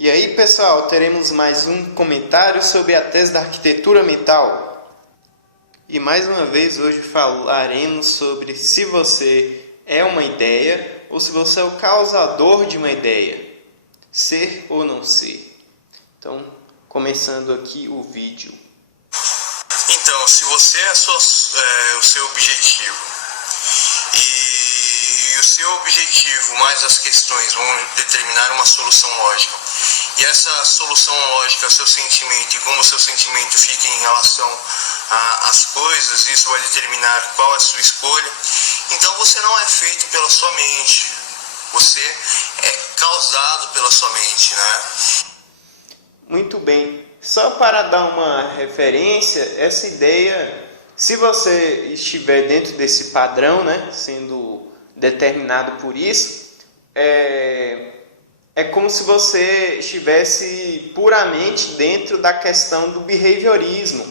E aí, pessoal, teremos mais um comentário sobre a tese da arquitetura mental. E mais uma vez hoje falaremos sobre se você é uma ideia ou se você é o causador de uma ideia. Ser ou não ser. Então, começando aqui o vídeo. Então, se você é o seu objetivo e o seu objetivo mais as questões vão determinar uma solução lógica, e essa solução lógica é o seu sentimento, e como o seu sentimento fica em relação às coisas, isso vai determinar qual é a sua escolha. Então você não é feito pela sua mente, você é causado pela sua mente, né? Muito bem. Só para dar uma referência, essa ideia, se você estiver dentro desse padrão, né, sendo determinado por isso, é como se você estivesse puramente dentro da questão do behaviorismo,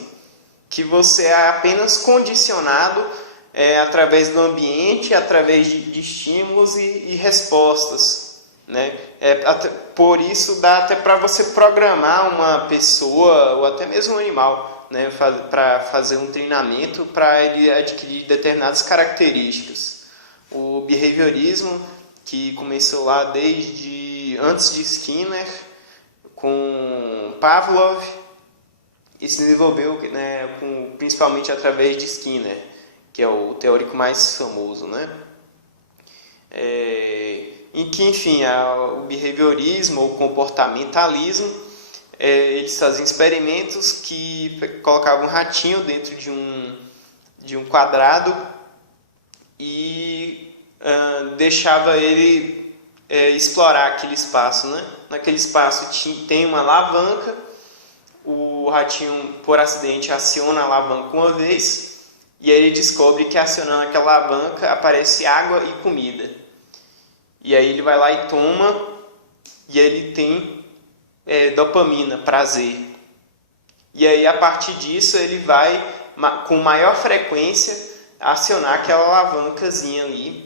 que você é apenas condicionado através do ambiente, através de estímulos e respostas. Né? Por isso dá até para você programar uma pessoa ou até mesmo um animal, né? Para fazer um treinamento para ele adquirir determinadas características. O behaviorismo, que começou lá desde antes de Skinner, com Pavlov, e se desenvolveu, né, principalmente através de Skinner, que é o teórico mais famoso, né? Em que, enfim, o behaviorismo ou comportamentalismo, eles faziam experimentos que colocavam um ratinho dentro de um quadrado e deixava ele explorar aquele espaço, né? Naquele espaço tem uma alavanca, o ratinho, por acidente, aciona a alavanca uma vez e aí ele descobre que acionando aquela alavanca aparece água e comida. E aí ele vai lá e toma, e ele tem dopamina, prazer. E aí a partir disso ele vai com maior frequência acionar aquela alavancazinha ali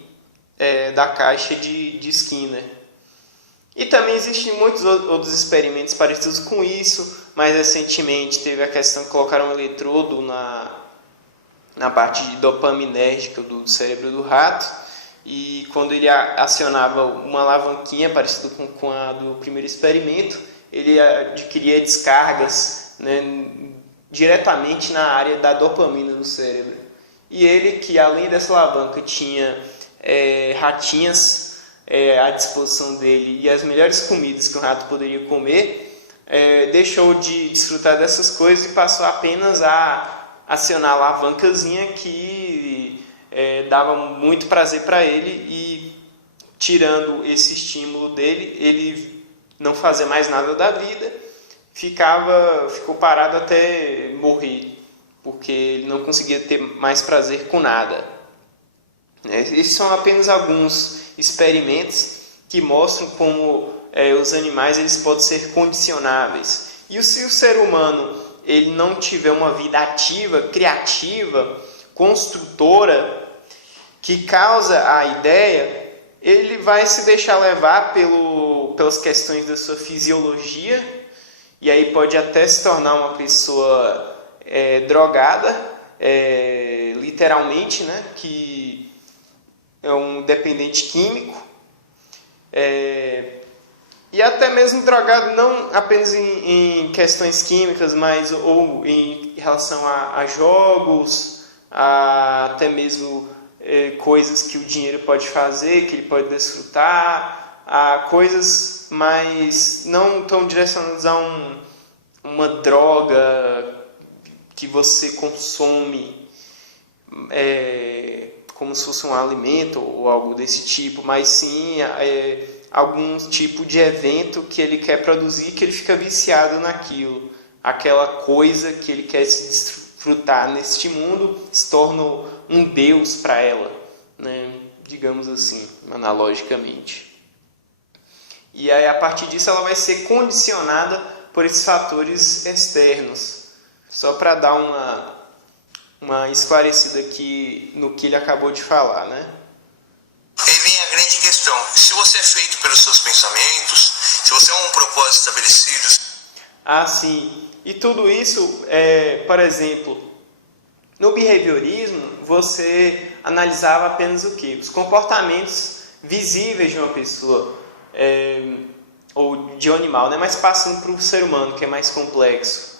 da caixa de Skinner. E também existem muitos outros experimentos parecidos com isso. Mais recentemente teve a questão que colocaram um eletrodo na parte dopaminérgica do cérebro do rato. E quando ele acionava uma alavanquinha parecida com a do primeiro experimento, ele adquiria descargas, né, diretamente na área da dopamina no cérebro. E ele, que além dessa alavanca tinha ratinhas à disposição dele e as melhores comidas que o rato poderia comer, deixou de desfrutar dessas coisas e passou apenas a acionar a alavancazinha que dava muito prazer para ele, e tirando esse estímulo dele, ele não fazia mais nada da vida, ficou parado até morrer, porque ele não conseguia ter mais prazer com nada. Esses são apenas alguns experimentos que mostram como os animais eles podem ser condicionáveis. E se o ser humano ele não tiver uma vida ativa, criativa, construtora, que causa a ideia, ele vai se deixar levar pelas questões da sua fisiologia, e aí pode até se tornar uma pessoa drogada, literalmente, né? Que é um dependente químico, e até mesmo drogado não apenas em questões químicas, mas ou em relação a jogos, até mesmo coisas que o dinheiro pode fazer, que ele pode desfrutar, coisas mais não tão direcionadas a uma droga que você consome como se fosse um alimento ou algo desse tipo, mas sim algum tipo de evento que ele quer produzir, que ele fica viciado naquilo, aquela coisa que ele quer se desfrutar neste mundo, se torna um deus para ela, né? Digamos assim, analogicamente. E aí, a partir disso, ela vai ser condicionada por esses fatores externos. Só para dar uma esclarecida aqui no que ele acabou de falar, né? Aí vem a grande questão. questão. Se você é feito pelos seus pensamentos, se você é um propósito estabelecido... Ah, sim. E tudo isso, por exemplo, no behaviorismo, você analisava apenas o quê? Os comportamentos visíveis de uma pessoa, ou de um animal, né? Mas passando para o ser humano, que é mais complexo.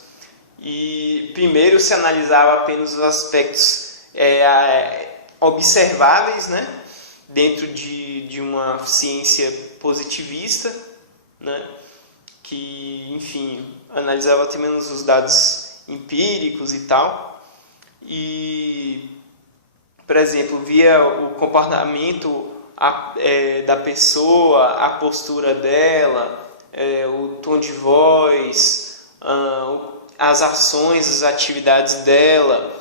E primeiro se analisava apenas os aspectos observáveis, né? Dentro de uma ciência positivista, né? Que, enfim, analisava até menos os dados empíricos e tal. E, por exemplo, via o comportamento da pessoa, a postura dela, o tom de voz, as ações, as atividades dela,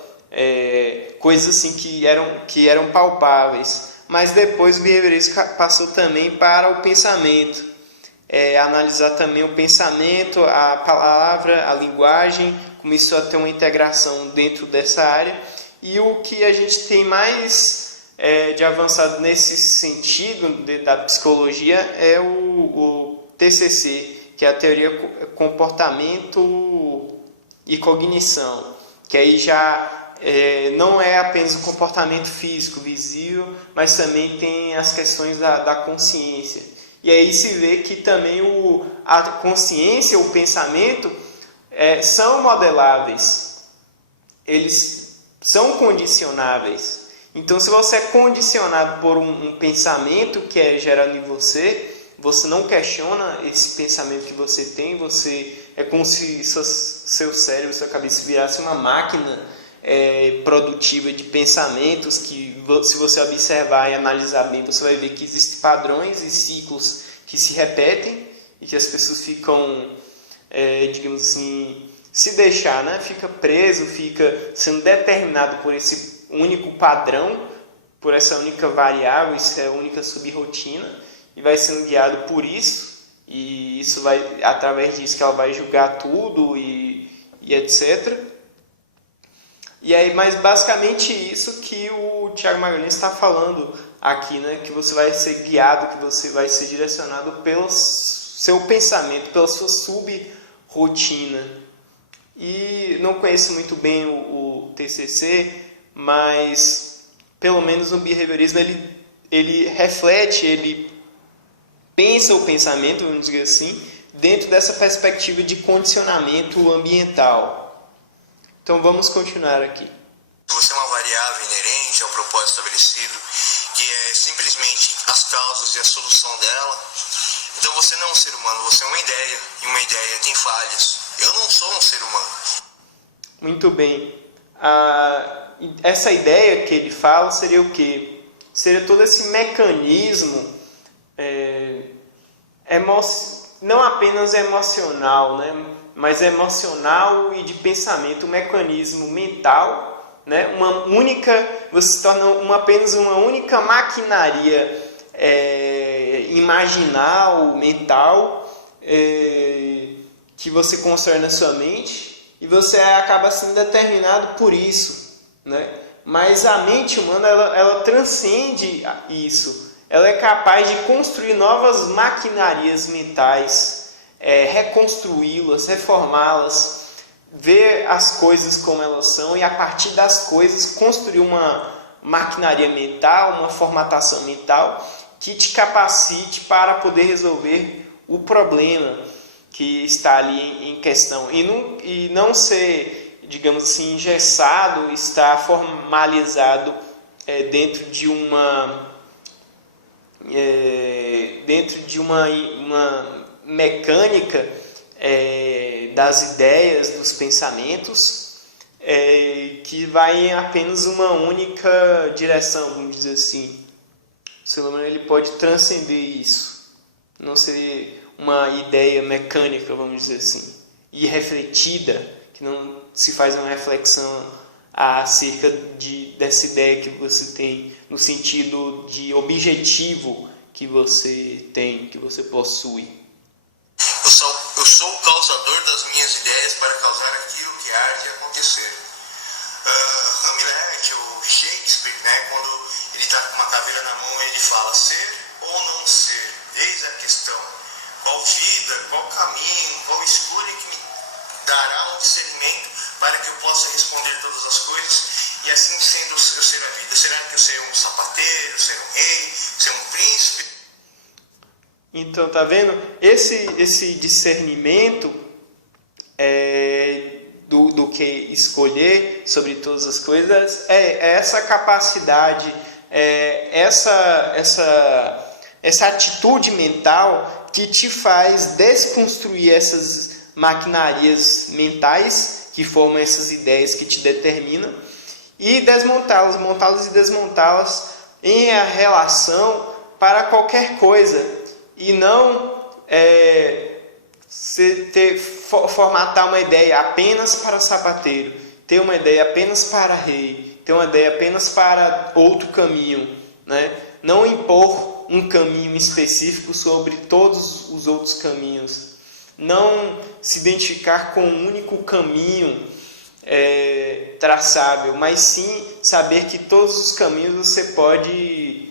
coisas assim que eram palpáveis. Mas depois o behaviorismo passou também para o pensamento, analisar também o pensamento, a palavra, a linguagem, começou a ter uma integração dentro dessa área. E o que a gente tem mais de avançado nesse sentido da psicologia é o TCC, que é a teoria comportamento e cognição, que aí já não é apenas o comportamento físico visível, mas também tem as questões da consciência. E aí se vê que também a consciência, o pensamento, são modeláveis, eles são condicionáveis. Então, se você é condicionado por um pensamento que é gerado em você, você não questiona esse pensamento que você tem, é como se seu cérebro, sua cabeça virasse uma máquina produtiva de pensamentos que, se você observar e analisar bem, você vai ver que existem padrões e ciclos que se repetem e que as pessoas ficam, digamos assim, se deixar, né? Fica preso, fica sendo determinado por esse único padrão, por essa única variável, essa única subrotina, e vai sendo guiado por isso, e isso vai, através disso que ela vai julgar tudo e etc. E aí, mas basicamente isso que o Thiago Magalhães está falando aqui, né? Que você vai ser guiado, que você vai ser direcionado pelo seu pensamento, pela sua subrotina. E não conheço muito bem o TCC, mas pelo menos no behaviorismo ele reflete, ele pensa o pensamento, vamos dizer assim, dentro dessa perspectiva de condicionamento ambiental. Então vamos continuar aqui. Você é uma variável inerente ao propósito estabelecido, que é simplesmente as causas e a solução dela. Então você não é um ser humano, você é uma ideia, e uma ideia tem falhas. Eu não sou um ser humano. Muito bem. Essa ideia que ele fala seria o quê? Seria todo esse mecanismo, não apenas emocional, né? Mas emocional e de pensamento, um mecanismo mental, né? Você se torna apenas uma única maquinaria imaginal, mental, que você constrói na sua mente, e você acaba sendo determinado por isso, né? Mas a mente humana ela transcende isso. Ela é capaz de construir novas maquinarias mentais, reconstruí-las, reformá-las, ver as coisas como elas são e, a partir das coisas, construir uma maquinaria mental, uma formatação mental que te capacite para poder resolver o problema que está ali em questão. E não ser, digamos assim, engessado, estar formalizado dentro de uma mecânica das ideias, dos pensamentos, que vai em apenas uma única direção, vamos dizer assim. O ser humano ele pode transcender isso, não ser uma ideia mecânica, vamos dizer assim, e refletida, que não se faz uma reflexão acerca dessa ideia que você tem, no sentido de objetivo que você tem, que você possui. Eu sou o causador das minhas ideias para causar aquilo que há de acontecer. Hamlet, ou Shakespeare, né, quando ele está com uma caveira na mão, ele fala ser ou ou não ser? Eis a questão. Qual vida, qual caminho, qual escolha que me dará um discernimento para que eu possa responder todas as coisas e assim sendo eu ser a vida? Será que eu serei um sapateiro, ser um rei, ser um príncipe? Então, tá vendo? Esse discernimento do que escolher sobre todas as coisas é essa capacidade, essa atitude mental que te faz desconstruir essas maquinarias mentais que formam essas ideias que te determinam e desmontá-las, montá-las e desmontá-las em relação para qualquer coisa e não formatar uma ideia apenas para sapateiro, ter uma ideia apenas para rei, ter uma ideia apenas para outro caminho, né? Não impor um caminho específico sobre todos os outros caminhos, não se identificar com um único caminho traçável, mas sim saber que todos os caminhos você pode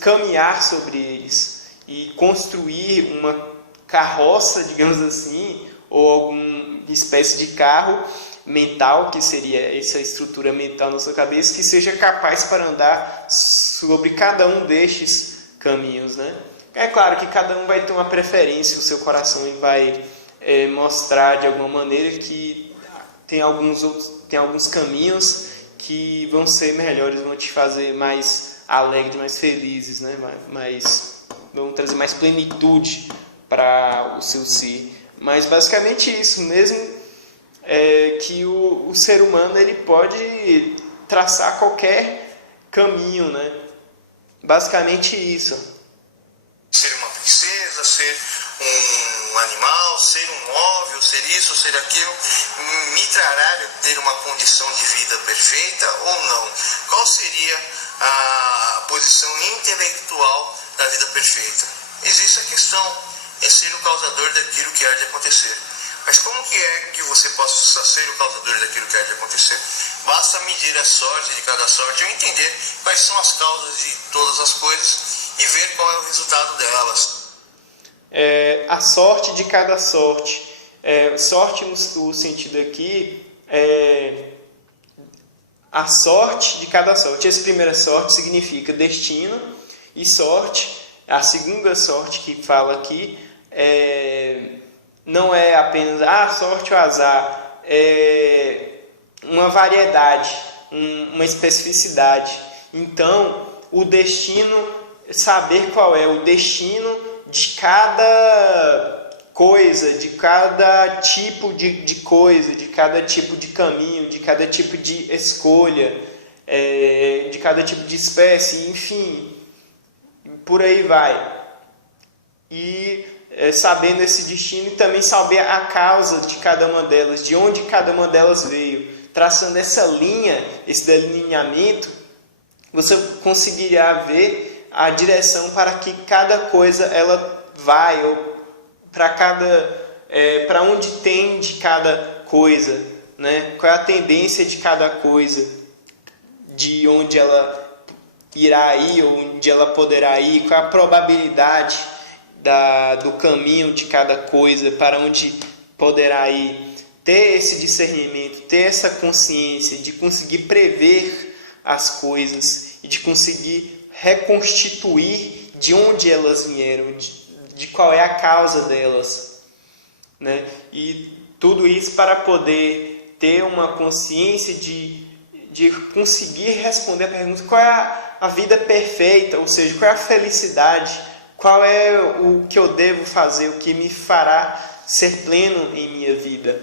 caminhar sobre eles e construir uma carroça, digamos assim, ou alguma espécie de carro mental, que seria essa estrutura mental na sua cabeça, que seja capaz para andar sobre cada um destes caminhos, né? É claro que cada um vai ter uma preferência, o seu coração vai mostrar de alguma maneira que tem alguns caminhos que vão ser melhores, vão te fazer mais alegres, mais felizes, né? Vão trazer mais plenitude para o seu ser. Mas basicamente isso mesmo, que o ser humano ele pode traçar qualquer caminho, né? Basicamente isso. Ser uma princesa, ser um animal, ser um móvel, ser isso, ser aquilo, me trará ter uma condição de vida perfeita ou não? Qual seria a posição intelectual da vida perfeita? Existe a questão, é ser o causador daquilo que há de acontecer. Mas como que é que você possa ser o causador daquilo que há de acontecer? Basta medir a sorte de cada sorte ou entender quais são as causas de todas as coisas e ver qual é o resultado delas. A sorte de cada sorte. Sorte no sentido aqui a sorte de cada sorte. Essa primeira sorte significa destino e sorte. A segunda sorte que fala aqui não é apenas sorte ou azar, é uma variedade, uma especificidade. Então, o destino, saber qual é o destino de cada coisa, de cada tipo de coisa, de cada tipo de caminho, de cada tipo de escolha, de cada tipo de espécie, enfim, por aí vai. E sabendo esse destino e também saber a causa de cada uma delas, de onde cada uma delas veio, traçando essa linha, esse delineamento, você conseguirá ver a direção para que cada coisa ela vai, ou para onde tende cada coisa, né? Qual é a tendência de cada coisa, de onde ela irá ir, ou onde ela poderá ir, qual é a probabilidade do caminho de cada coisa, para onde poderá ir. Ter esse discernimento, ter essa consciência de conseguir prever as coisas e de conseguir reconstituir de onde elas vieram, de qual é a causa delas, né? E tudo isso para poder ter uma consciência de conseguir responder a pergunta: qual é a vida perfeita, ou seja, qual é a felicidade, qual é o que eu devo fazer, o que me fará ser pleno em minha vida,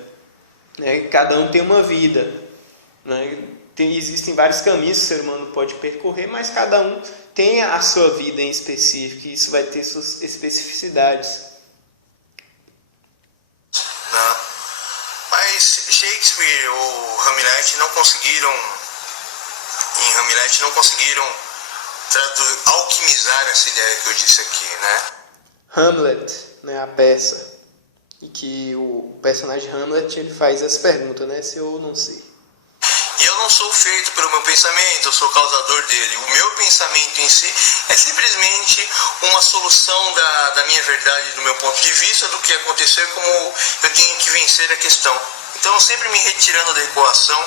né? Cada um tem uma vida, né? Existem vários caminhos que o ser humano pode percorrer, mas cada um tem a sua vida em específico, e isso vai ter suas especificidades. Não. Mas Shakespeare ou Hamlet não conseguiram alquimizar essa ideia que eu disse aqui, né? Hamlet, né, a peça, e que o personagem Hamlet ele faz essa pergunta, né, se eu não sei. E eu não sou feito pelo meu pensamento, eu sou causador dele. O meu pensamento em si é simplesmente uma solução da minha verdade, do meu ponto de vista, do que aconteceu e como eu tenho que vencer a questão. Então, sempre me retirando da equação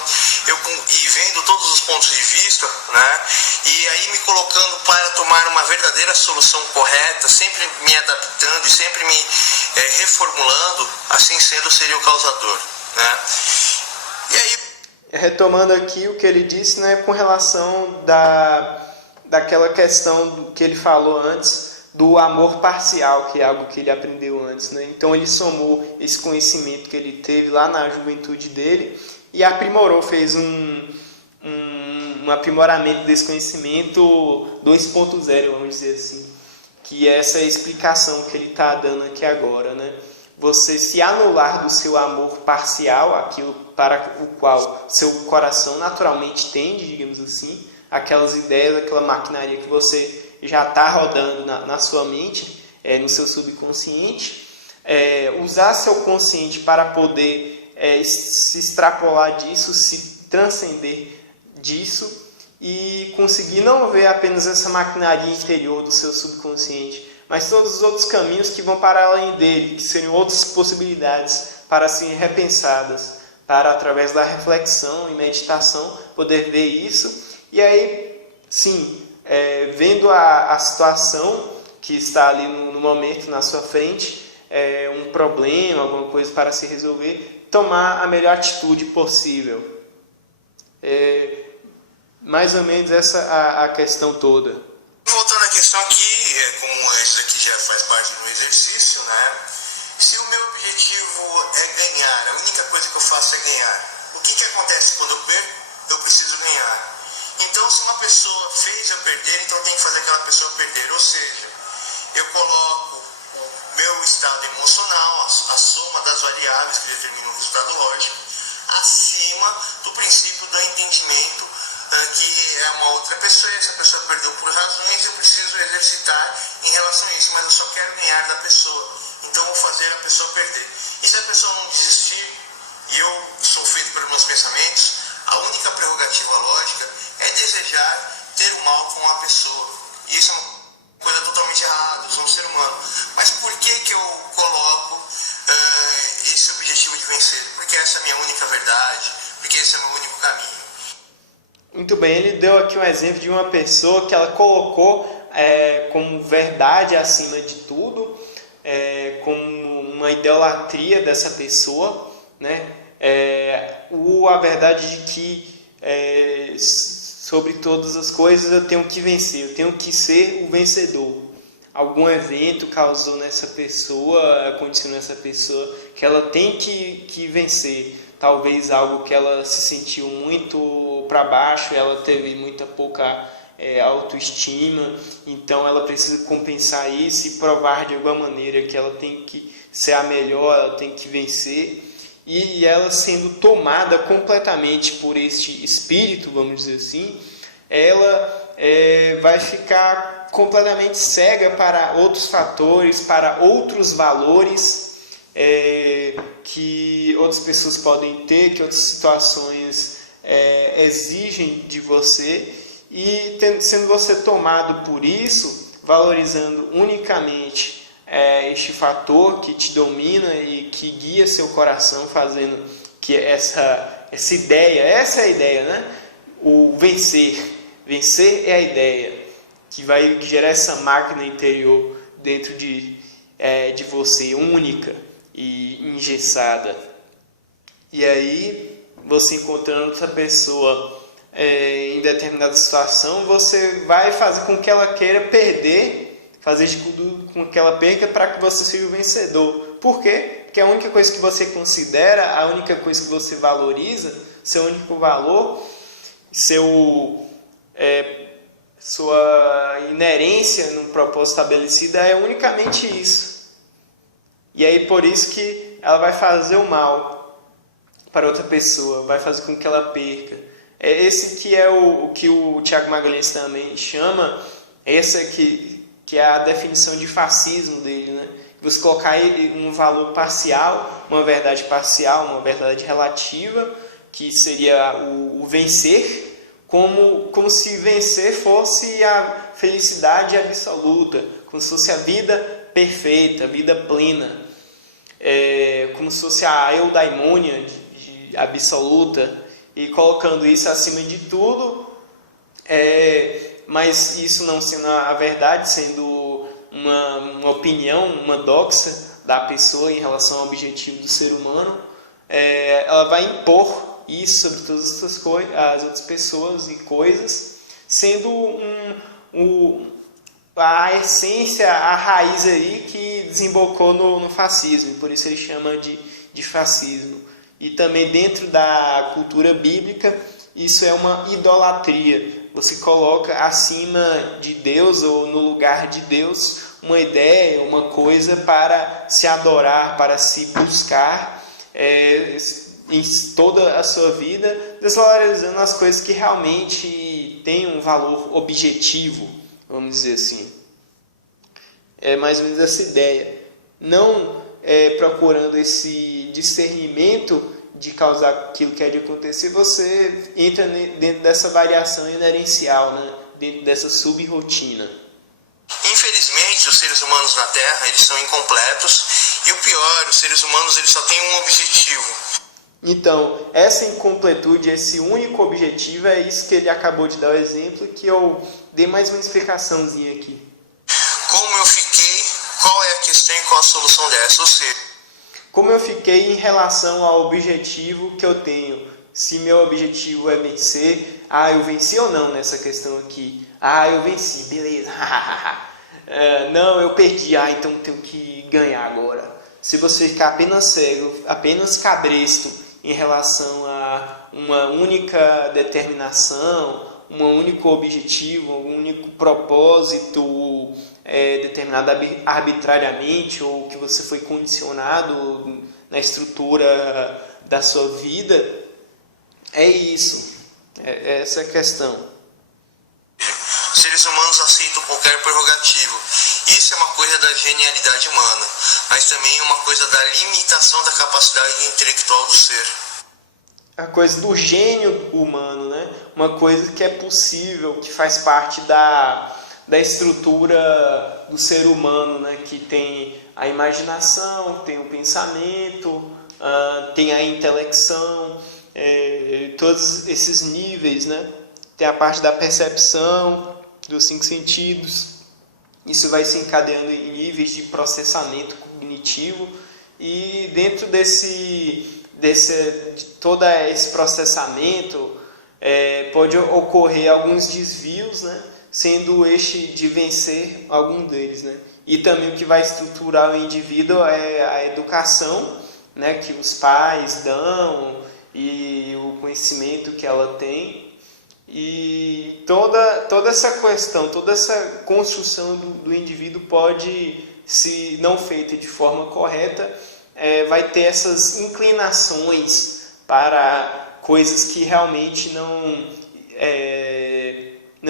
e vendo todos os pontos de vista, né? E aí me colocando para tomar uma verdadeira solução correta, sempre me adaptando e sempre me reformulando, assim sendo, seria o causador, né? E aí... Retomando aqui o que ele disse, né, com relação daquela questão que ele falou antes, do amor parcial, que é algo que ele aprendeu antes, né? Então ele somou esse conhecimento que ele teve lá na juventude dele e aprimorou, fez um aprimoramento desse conhecimento 2.0, vamos dizer assim, que é essa explicação que ele está dando aqui agora, né? Você se anular do seu amor parcial, aquilo para o qual seu coração naturalmente tende, digamos assim, aquelas ideias, aquela maquinaria que você já está rodando na sua mente, no seu subconsciente, usar seu consciente para poder se extrapolar disso, se transcender disso e conseguir não ver apenas essa maquinaria interior do seu subconsciente, mas todos os outros caminhos que vão para além dele, que seriam outras possibilidades para serem repensadas, para através da reflexão e meditação poder ver isso. E aí, sim, vendo a situação que está ali no momento na sua frente, um problema, alguma coisa para se resolver, tomar a melhor atitude possível. Mais ou menos essa a questão toda. Voltando à questão aqui, como isso aqui já faz parte do exercício, né? Se o meu objetivo é ganhar, a única coisa que eu faço é ganhar. O que acontece quando eu perco? Eu preciso ganhar. Então, se uma pessoa fez eu perder, então eu tenho que fazer aquela pessoa perder. Ou seja, eu coloco o meu estado emocional, a soma das variáveis que determinam o resultado lógico, acima do princípio do entendimento, que é uma outra pessoa, e essa pessoa perdeu por razões, eu preciso exercitar em relação a isso, mas eu só quero ganhar da pessoa, então vou fazer a pessoa perder. E se a pessoa não desistir, e eu sou feito pelos meus pensamentos, a única prerrogativa lógica é desejar ter o mal com a pessoa. E isso é uma coisa totalmente errada, eu sou um ser humano. Mas por que eu coloco esse objetivo de vencer? Porque essa é a minha única verdade, porque esse é o meu único caminho. Muito bem, ele deu aqui um exemplo de uma pessoa que ela colocou como verdade acima de tudo, como uma idolatria dessa pessoa, né? A verdade de que sobre todas as coisas eu tenho que vencer, eu tenho que ser o vencedor. Algum evento causou nessa pessoa, condicionou essa pessoa que ela tem que vencer. Talvez algo que ela se sentiu muito para baixo, ela teve muita pouca autoestima, então ela precisa compensar isso e provar de alguma maneira que ela tem que ser a melhor, ela tem que vencer. E ela sendo tomada completamente por este espírito, vamos dizer assim, ela vai ficar completamente cega para outros fatores, para outros valores que outras pessoas podem ter, que outras situações exigem de você, e sendo você tomado por isso, valorizando unicamente este fator que te domina e que guia seu coração, fazendo que essa ideia, essa é a ideia, né? O vencer é a ideia que vai gerar essa máquina interior dentro de você, única e engessada. E aí, você encontrando outra pessoa em determinada situação, você vai fazer com que ela queira perder, fazer de tudo com que ela perca para que você seja o vencedor. Por quê? Porque a única coisa que você considera, a única coisa que você valoriza, seu único valor, sua inerência no propósito estabelecido é unicamente isso. E aí por isso que ela vai fazer o mal para outra pessoa, vai fazer com que ela perca. Esse que é o que o Tiago Magalhães também chama, essa que é a definição de fascismo dele, né? Você colocar um valor parcial, uma verdade parcial, uma verdade relativa, que seria o vencer, como se vencer fosse a felicidade absoluta, como se fosse a vida perfeita, a vida plena, como se fosse a eudaimonia absoluta, e colocando isso acima de tudo, mas isso não sendo a verdade, sendo uma opinião, uma doxa da pessoa em relação ao objetivo do ser humano, ela vai impor isso sobre todas as outras pessoas e coisas, sendo a essência, a raiz aí que desembocou no fascismo, por isso ele chama de fascismo. E também dentro da cultura bíblica, isso é uma idolatria. Você coloca acima de Deus ou no lugar de Deus uma ideia, uma coisa para se adorar, para se buscar em toda a sua vida, desvalorizando as coisas que realmente têm um valor objetivo, vamos dizer assim. É mais ou menos essa ideia. Não procurando esse discernimento de causar aquilo que é de acontecer, você entra dentro dessa variação inerencial, né? Dentro dessa sub-rotina. Infelizmente, os seres humanos na Terra, eles são incompletos, e o pior, os seres humanos, eles só têm um objetivo. Então, essa incompletude, esse único objetivo, é isso que ele acabou de dar o exemplo, que eu dei mais uma explicaçãozinha aqui. Como eu fiquei, qual é a questão e qual a solução dessa? Ou seja, como eu fiquei em relação ao objetivo que eu tenho. Se meu objetivo é vencer, eu venci ou não nessa questão aqui? Eu venci, beleza. Não, eu perdi, então tenho que ganhar agora. Se você ficar apenas cego, apenas cabresto em relação a uma única determinação, um único objetivo, um único propósito determinado arbitrariamente, ou que você foi condicionado na estrutura da sua vida, é isso. É essa a questão. Os seres humanos aceitam qualquer prerrogativa. Isso é uma coisa da genialidade humana, mas também é uma coisa da limitação da capacidade intelectual do ser. A coisa do gênio humano, né? Uma coisa que é possível, que faz parte da estrutura do ser humano, né? Que tem a imaginação, tem o pensamento, tem a intelecção, todos esses níveis, né? Tem a parte da percepção, dos 5 sentidos. Isso vai se encadeando em níveis de processamento cognitivo, e dentro de todo esse processamento pode ocorrer alguns desvios, né? Sendo este de vencer algum deles, né? E também o que vai estruturar o indivíduo é a educação, né? Que os pais dão, e o conhecimento que ela tem. E toda essa questão, toda essa construção do indivíduo pode, se não feita de forma correta, vai ter essas inclinações para coisas que realmente não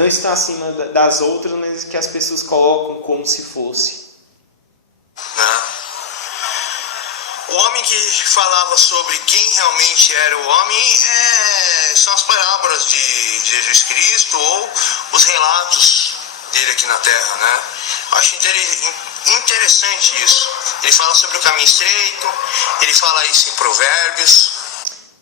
estão acima das outras, mas que as pessoas colocam como se fosse. O homem que falava sobre quem realmente era o homem são as parábolas de Jesus Cristo, ou os relatos dele aqui na Terra, né? Eu acho interessante isso. Ele fala sobre o caminho estreito, ele fala isso em Provérbios.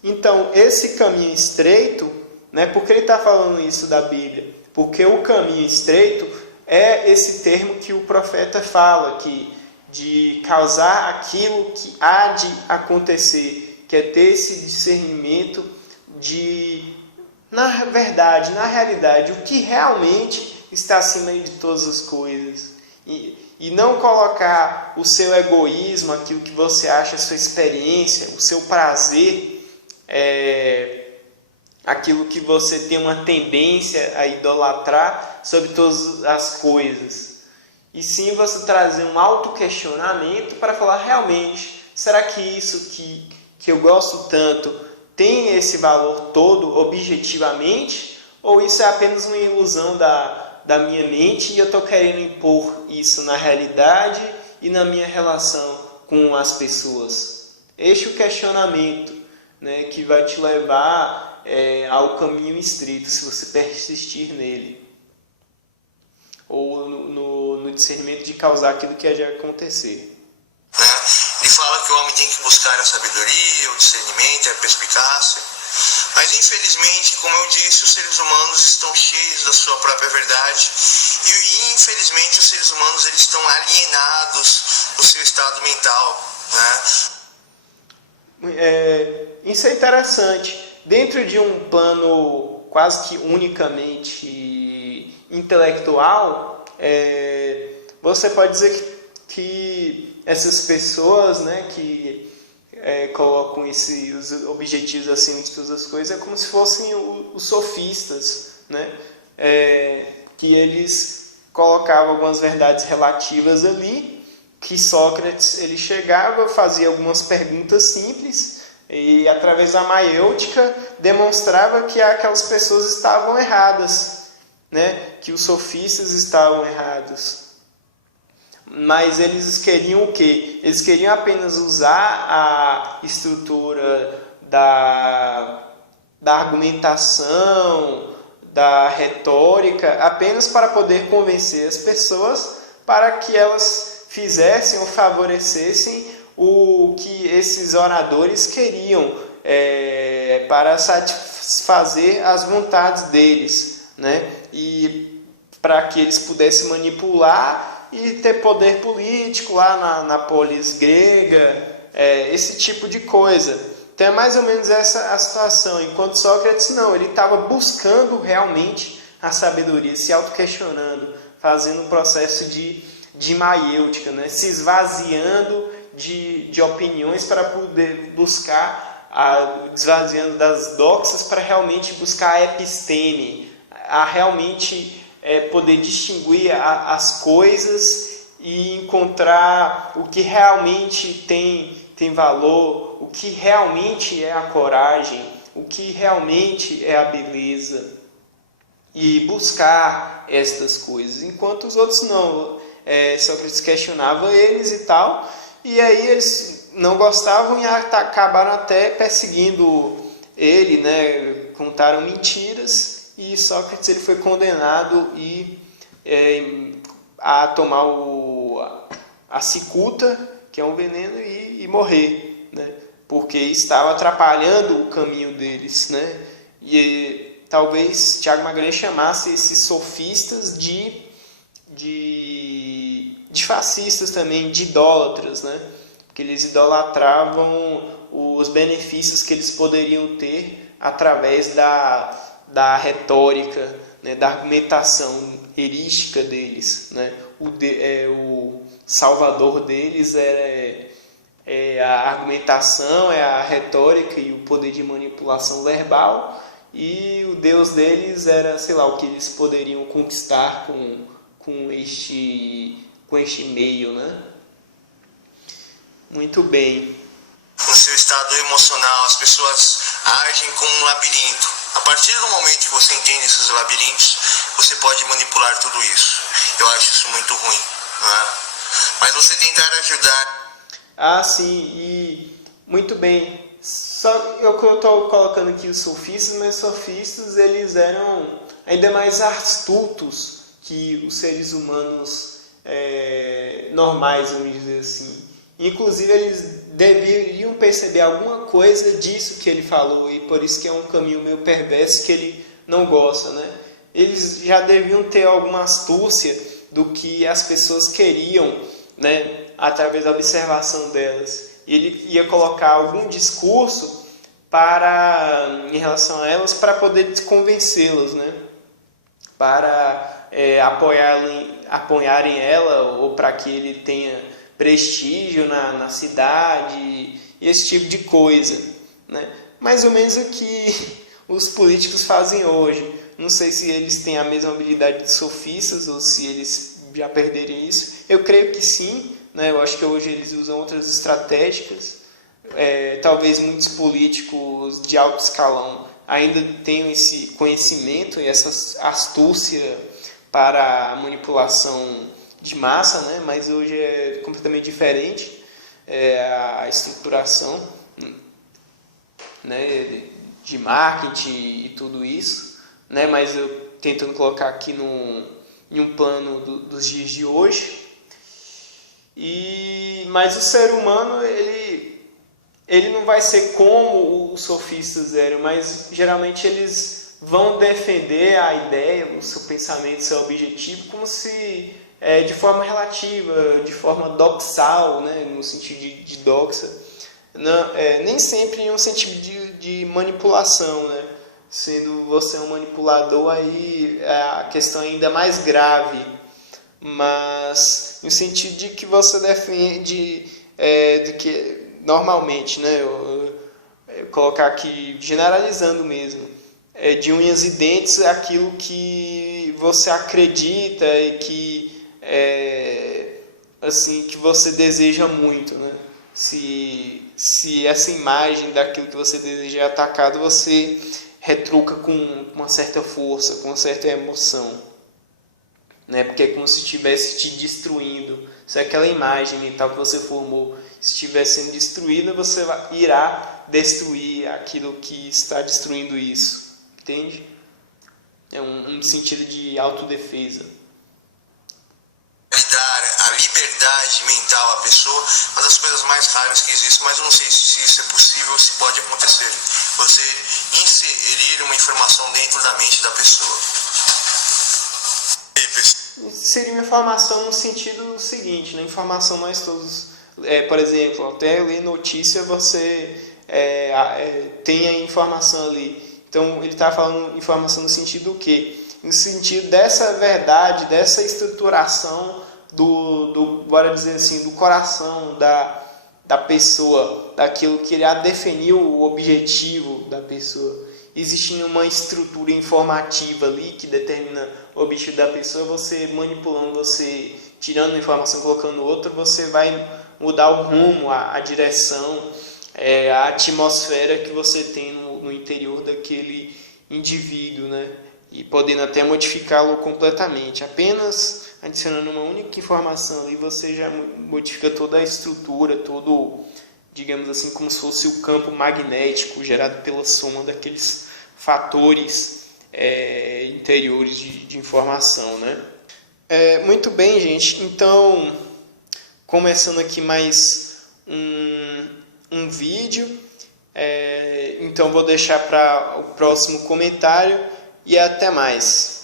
Então, esse caminho estreito, né? Por que ele está falando isso da Bíblia? Porque o caminho estreito é esse termo que o profeta fala, de causar aquilo que há de acontecer, que é ter esse discernimento de, na verdade, na realidade, o que realmente está acima de todas as coisas. E não colocar o seu egoísmo, aquilo que você acha, a sua experiência, o seu prazer, aquilo que você tem uma tendência a idolatrar sobre todas as coisas. E sim você trazer um autoquestionamento para falar realmente, será que isso que eu gosto tanto tem esse valor todo objetivamente? Ou isso é apenas uma ilusão da minha mente e eu estou querendo impor isso na realidade e na minha relação com as pessoas? Este é o questionamento né, que vai te levar ao caminho estreito, se você persistir nele. Ou no discernimento de causar aquilo que há de acontecer. Ele fala que o homem tem que buscar a sabedoria, o discernimento, a perspicácia. Mas infelizmente, como eu disse, os seres humanos estão cheios da sua própria verdade. E infelizmente os seres humanos eles estão alienados do seu estado mental, Isso é interessante. Dentro de um plano quase que unicamente intelectual, você pode dizer que essas pessoas, né, que colocam os objetivos acima de todas as coisas, é como se fossem os sofistas, né, que eles colocavam algumas verdades relativas ali, que Sócrates ele chegava, fazia algumas perguntas simples e através da maiêutica demonstrava que aquelas pessoas estavam erradas, né, que os sofistas estavam errados. Mas eles queriam o quê? Eles queriam apenas usar a estrutura da argumentação, da retórica, apenas para poder convencer as pessoas para que elas fizessem ou favorecessem o que esses oradores queriam, para satisfazer as vontades deles, né? E para que eles pudessem manipular e ter poder político lá na polis grega, esse tipo de coisa. Então é mais ou menos essa a situação. Enquanto Sócrates não, ele estava buscando realmente a sabedoria, se auto-questionando, fazendo um processo de maiêutica, né? Se esvaziando de opiniões para poder buscar, esvaziando das doxas para realmente buscar a episteme, a realmente poder distinguir as coisas e encontrar o que realmente tem valor, o que realmente é a coragem, o que realmente é a beleza, e buscar estas coisas, enquanto os outros não. Sócrates questionava eles e tal, e aí eles não gostavam e acabaram até perseguindo ele, né? Contaram mentiras. E Sócrates ele foi condenado a tomar a cicuta, que é um veneno, e morrer, né? Porque estava atrapalhando o caminho deles, né? E talvez Tiago Magalhães chamasse esses sofistas de fascistas também, de idólatras, né? Porque eles idolatravam os benefícios que eles poderiam ter através da retórica, né, da argumentação erística deles, né? O salvador deles é a argumentação, é a retórica e o poder de manipulação verbal, e o Deus deles era, sei lá, o que eles poderiam conquistar com este meio, né? Muito bem. No seu estado emocional, as pessoas agem como um labirinto. A partir do momento que você entende esses labirintos, você pode manipular tudo isso. Eu acho isso muito ruim, né? Mas você tentar ajudar... Sim, e muito bem. Só eu estou colocando aqui os sofistas, mas os sofistas eles eram ainda mais astutos que os seres humanos normais, vamos dizer assim. Inclusive, eles deveriam perceber alguma coisa disso que ele falou, e por isso que é um caminho meio perverso que ele não gosta, né? Eles já deviam ter alguma astúcia do que as pessoas queriam, né? Através da observação delas. Ele ia colocar algum discurso em relação a elas para poder convencê-las, né? Para apoiarem ela, ou para que ele tenha prestígio na cidade, e esse tipo de coisa, né? Mais ou menos o que os políticos fazem hoje. Não sei se eles têm a mesma habilidade de sofistas ou se eles já perderam isso. Eu creio que sim, né? Eu acho que hoje eles usam outras estratégicas. Talvez muitos políticos de alto escalão ainda tenham esse conhecimento e essa astúcia para a manipulação de massa, né? Mas hoje é completamente diferente a estruturação. né, de marketing e tudo isso, né, mas eu tentando colocar aqui em um plano dos dias de hoje. Mas o ser humano, ele não vai ser como os sofistas eram, mas geralmente eles vão defender a ideia, o seu pensamento, o seu objetivo, como se de forma relativa, de forma doxal, né, no sentido de doxa, não, nem sempre em um sentido de manipulação, né? Sendo você um manipulador, aí a questão é ainda mais grave, mas no sentido de que você defende de que normalmente, né, eu colocar aqui generalizando mesmo, de unhas e dentes aquilo que você acredita e que assim, que você deseja muito, né? Se essa imagem daquilo que você deseja é atacado, você retruca com uma certa força, com uma certa emoção, né? Porque é como se estivesse te destruindo. Se aquela imagem mental que você formou estiver sendo destruída, você irá destruir aquilo que está destruindo isso. Entende? É um sentido de autodefesa. Dar a liberdade mental à pessoa, uma das coisas mais raras que existe, mas eu não sei se isso é possível ou se pode acontecer. Você inserir uma informação dentro da mente da pessoa. Seria uma informação no sentido seguinte, né? Informação nós todos, por exemplo, até ler notícia você tem a informação ali. Então ele está falando informação no sentido do quê? No sentido dessa verdade, dessa estruturação bora dizer assim, do coração da pessoa, daquilo que irá definir o objetivo da pessoa. Existe uma estrutura informativa ali que determina o objetivo da pessoa. Você manipulando, você tirando informação, colocando outra, você vai mudar o rumo, a direção, a atmosfera que você tem no interior daquele indivíduo, né? E podendo até modificá-lo completamente. Apenas adicionando uma única informação ali, você já modifica toda a estrutura, todo, digamos assim, como se fosse o campo magnético gerado pela soma daqueles fatores interiores de informação, né? Muito bem, gente. Então, começando aqui mais um vídeo. Então, vou deixar para o próximo comentário e até mais.